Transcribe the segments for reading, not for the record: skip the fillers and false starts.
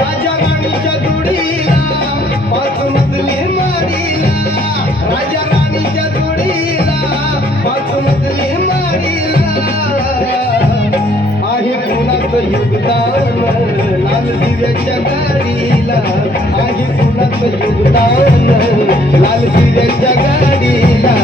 राजा राणीच्या जोडीला पाच मजली माडीला, राजा राणीच्या जोडीला पाच मजली माडीला आहे कुणाचं योगदान लाल दिव्याच्या गाडीला, आहे कुणाचं योगदान लाल दिव्याच्या गाडीला.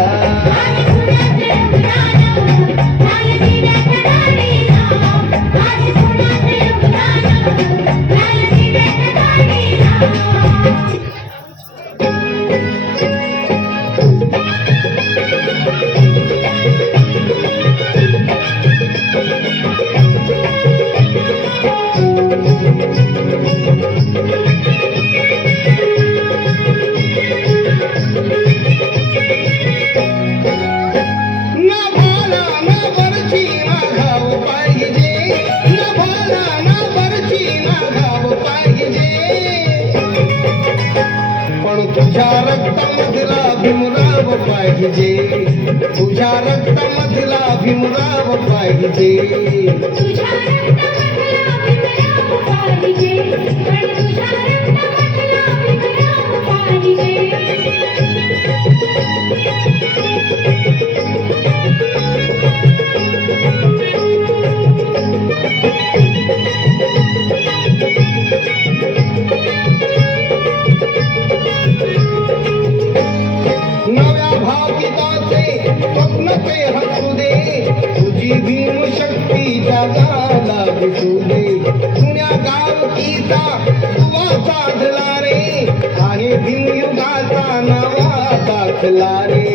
तुझ्या रक्तामधला भीमराव पाहिजे, तुझ्या रक्तामधला भीमराव पाहिजे, तुझ्या रक्तामधला भीमराव पाहिजे, तुझ्या रक्तामधला भीमराव पाहिजे. स्वप्न ते हसू दे, तुझी भीम शक्ती जगाला दिसू दे, जुन्या गावकीचा तुवा साधला रे, आहे भीम युगाचा नवा दाखला रे.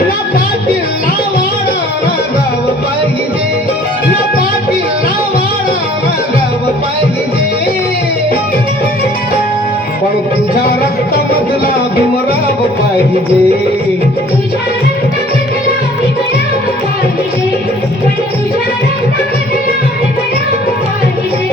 ना पाटील ना वाडा ना गाव पाहिजे, ना पाटील ना वाडा ना गाव पाहिजे, पण तुझ्या रक्तामधला भीमराव पाहिजे, तुझ्या रक्तामधला भीमराव पाहिजे, पण तुझ्या रक्तामधला भीमराव पाहिजे.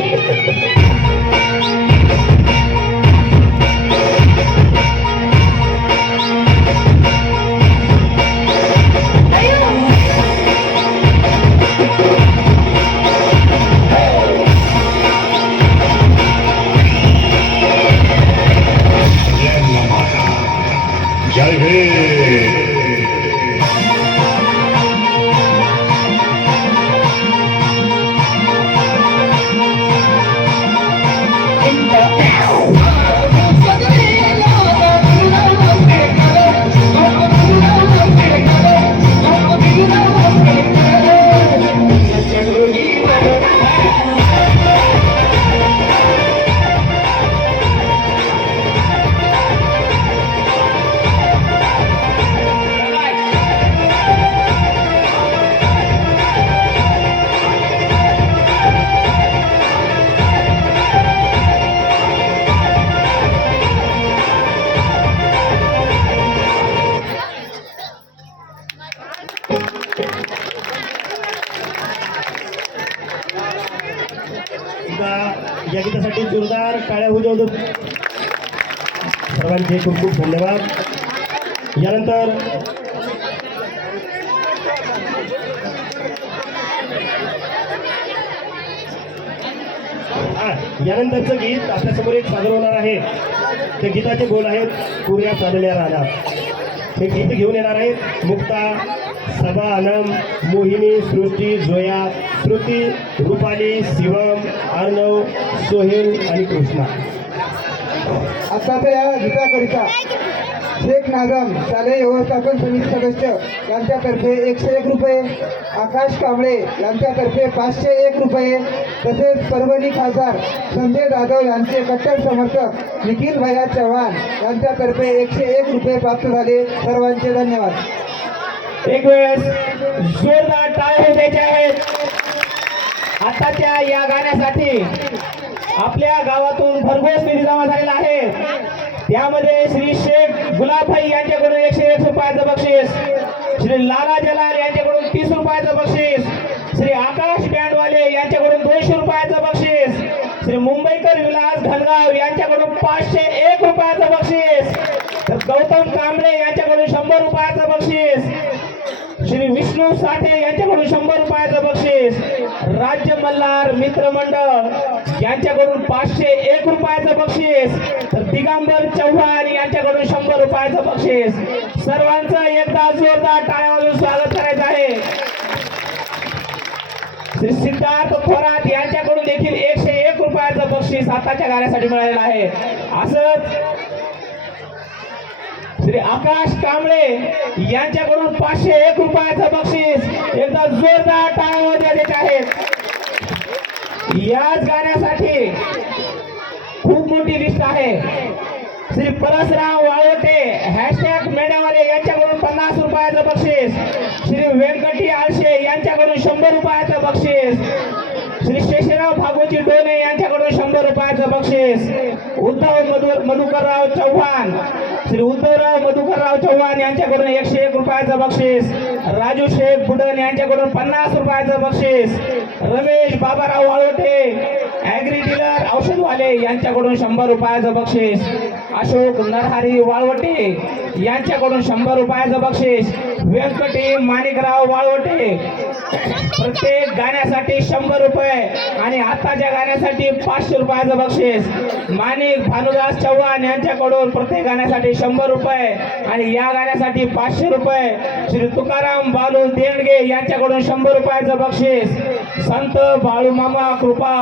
जय भीम. या गीतासाठी जोरदार टाळ्या होऊ देऊ. सर्वांचे खूप खूप धन्यवाद. यानंतर यानंतरचं गीत आपल्यासमोर एक सादर होणार आहे. ते गीताचे बोल आहेत कुर्या चालल्या राहणार. हे गीत घेऊन येणार आहेत मुक्ता, सबा, अनम, मोहिनी, सृष्टी, जोया, श्रुती, रुपाली, शिवम, अर्णव, सोहेल आणि कृष्णा. आताच्या या गीताकरिता शेख नाझम शालेय व्यवस्थापन समिती सदस्य यांच्यातर्फे 101 रुपये, आकाश कांबळे यांच्यातर्फे 501 रुपये, तसेच परभणी खासदार संजय जाधव यांचे कट्टर समर्थक निखिल भैया चव्हाण यांच्यातर्फे 101 रुपये प्राप्त झाले. सर्वांचे धन्यवाद. एक वेळेस जोरदार टाळ्या होऊ द्यायच्या आहेत. आताच्या या गाण्यासाठी आपल्या गावातून भरघोस निधी जमा झालेला आहे. त्यामध्ये श्री शेख गुलाबभाई यांच्याकडून 101 रुपयाचं बक्षीस, श्री लाला जलाल यांच्याकडून 30 रुपयाचं बक्षीस, श्री आकाश बँडवाले यांच्याकडून 200 रुपयाचं बक्षीस, श्री मुंबईकर विलास घनगाव यांच्याकडून 501 रुपयाचं बक्षीस, तर गौतम कांबळे यांच्याकडून 100 रुपयाचं बक्षीस, श्री विष्णू साठे यांच्याकडून 100 रुपयाचं बक्षीस, राज्य मल्हार मित्र मंडळ यांच्याकडून 501 रुपयाचं बक्षीस, तर दिगंबर चव्हाण यांच्याकडून 100 रुपयाचं बक्षीस. सर्वांचं एकदा जोरदार टाळ्या वाजवून स्वागत करायचं आहे. श्री सिद्धार्थ थोरात यांच्याकडून देखील 101 रुपयाचं बक्षीस आताच्या गाण्यासाठी मिळालेलं आहे. असंच श्री आकाश कांबळे यांच्याकडून 501 रुपयाचं बक्षीस. एकदा जोरदार टाळ्या वाजवल्या देत आहेत. याच गाण्यासाठी खूप मोठी लिस्ट आहे. श्री परसराव वाळवटे हॅशटॅग मेड्यावाले यांच्याकडून 50 रुपयाचं बक्षीस, श्री व्यंकटी आळशे यांच्याकडून 100 रुपयाचं बक्षीस, श्री शेषराव भागोजी डोने यांच्याकडून 100 रुपयाचं बक्षीस, मधुकरराव चव्हाण श्री उद्धवराव मधुकरराव चव्हाण यांच्याकडून 101 रुपयाचं बक्षीस, राजू शेख बुडन यांच्याकडून 50 रुपयाचं बक्षीस, रमेश बाबाराव वाळवटे ॲग्री डीलर औषधवाले यांच्याकडून 100 रुपयाचं बक्षीस, अशोक नरहरी वाळवटे यांच्याकडून 100 रुपयाचं बक्षीस, व्यंकटी माणिकराव वाळवटे प्रत्येक गाण्यासाठी 100 रुपये आणि आताच्या गाण्यासाठी 500 रुपयाचं बक्षीस, माणिक भानुदास चव्हाण यांच्याकडून प्रत्येक गाण्यासाठी 100 रुपये आणि या गाण्यासाठी 500 रुपये, श्री तुकाराम बालू देणगे यांच्याकडून 100 रुपयाचं बक्षीस, संत बाळूमामा कृपा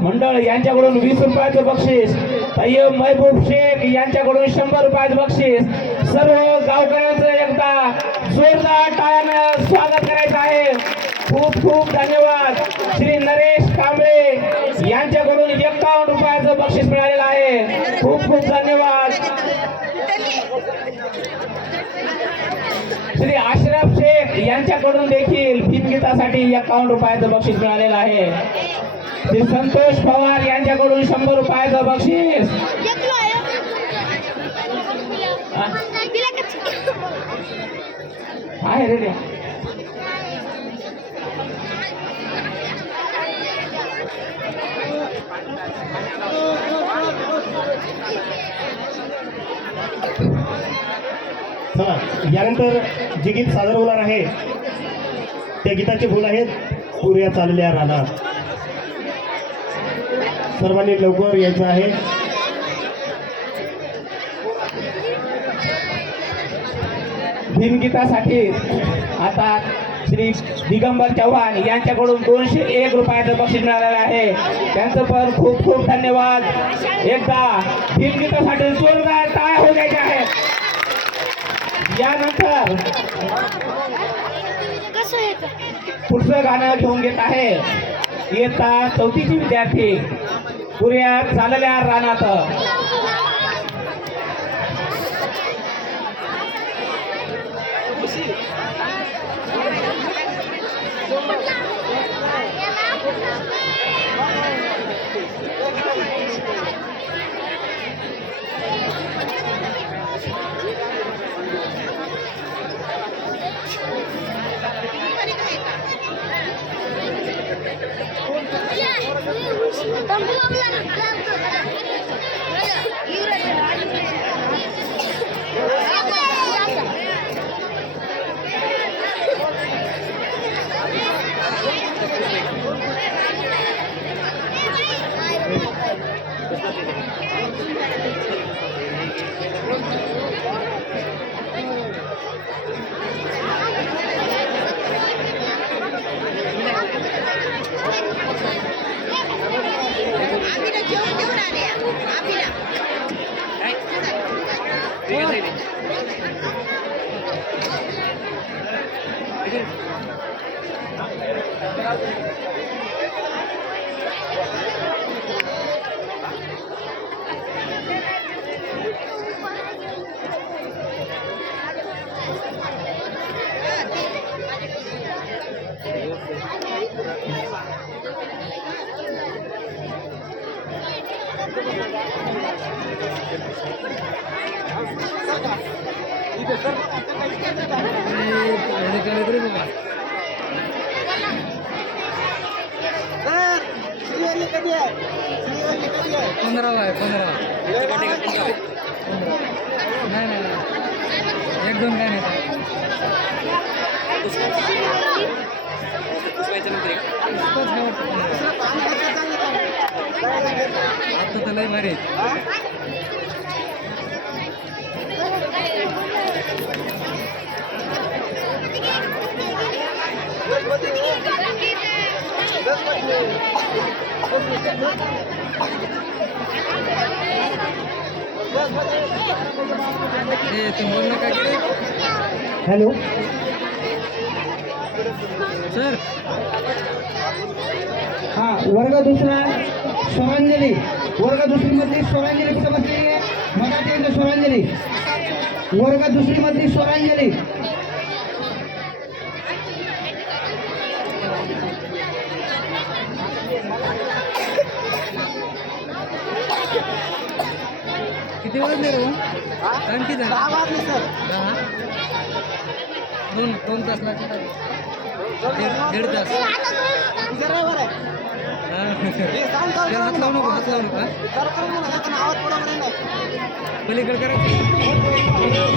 मंडळ यांच्याकडून 20 रुपयाचं बक्षीस, तय्यब महबूब शेख यांच्याकडून 100 रुपयाचं बक्षीस. सर्व गावकऱ्यांचं एकदा जोरदार टाळ्यानं स्वागत करायचं आहे. खूप खूप धन्यवाद. श्री नरेश कांबळे यांच्याकडून 51 रुपयाचं बक्षीस मिळालेलं आहे. खूप खूप धन्यवाद. श्री अशरफ शेख यांच्याकडून देखील भीमगीतासाठी 51 रुपयाचं बक्षीस मिळालेलं आहे. श्री संतोष पवार यांच्याकडून 100 रुपयाचं बक्षीस. आहे रे चला, यानंतर जे गीत सादर होणार आहे त्या गीताचे बोल आहेत पुऱ्या चालल्या रानात. सर्वांनी लवकर यायचं आहे. भीमगीतासाठी आता श्री दिगंबर चव्हाण यांच्याकडून 201 रुपयाचं बक्षीस मिळालेलं आहे. त्यांचं पण खूप खूप धन्यवाद. एकदा भीमगीतासाठी जोरदार टाळ्या होऊ द्यायच्या आहेत. यानंतर पुढचं गाणं घेऊन घेत आहे इयत्ता 4ची विद्यार्थी पुऱ्या चालल्या रानात. पंधरा आहे 15 नाही नाही एक दोन काय नाही आता तर लय भारी तुम बोल नका की हॅलो सर हा वर्ग दुसरा स्वरांजली वर्ग दुसरी मधली स्वरांजली कुठं बसलेली आहे मराठी स्वरांजली वर्ग दुसरी मधली स्वरांजली किती वाजले रे टाइम किती झाला 10 दोन तास लागतात दीड तास हात लावू नको पलीकडे करायचं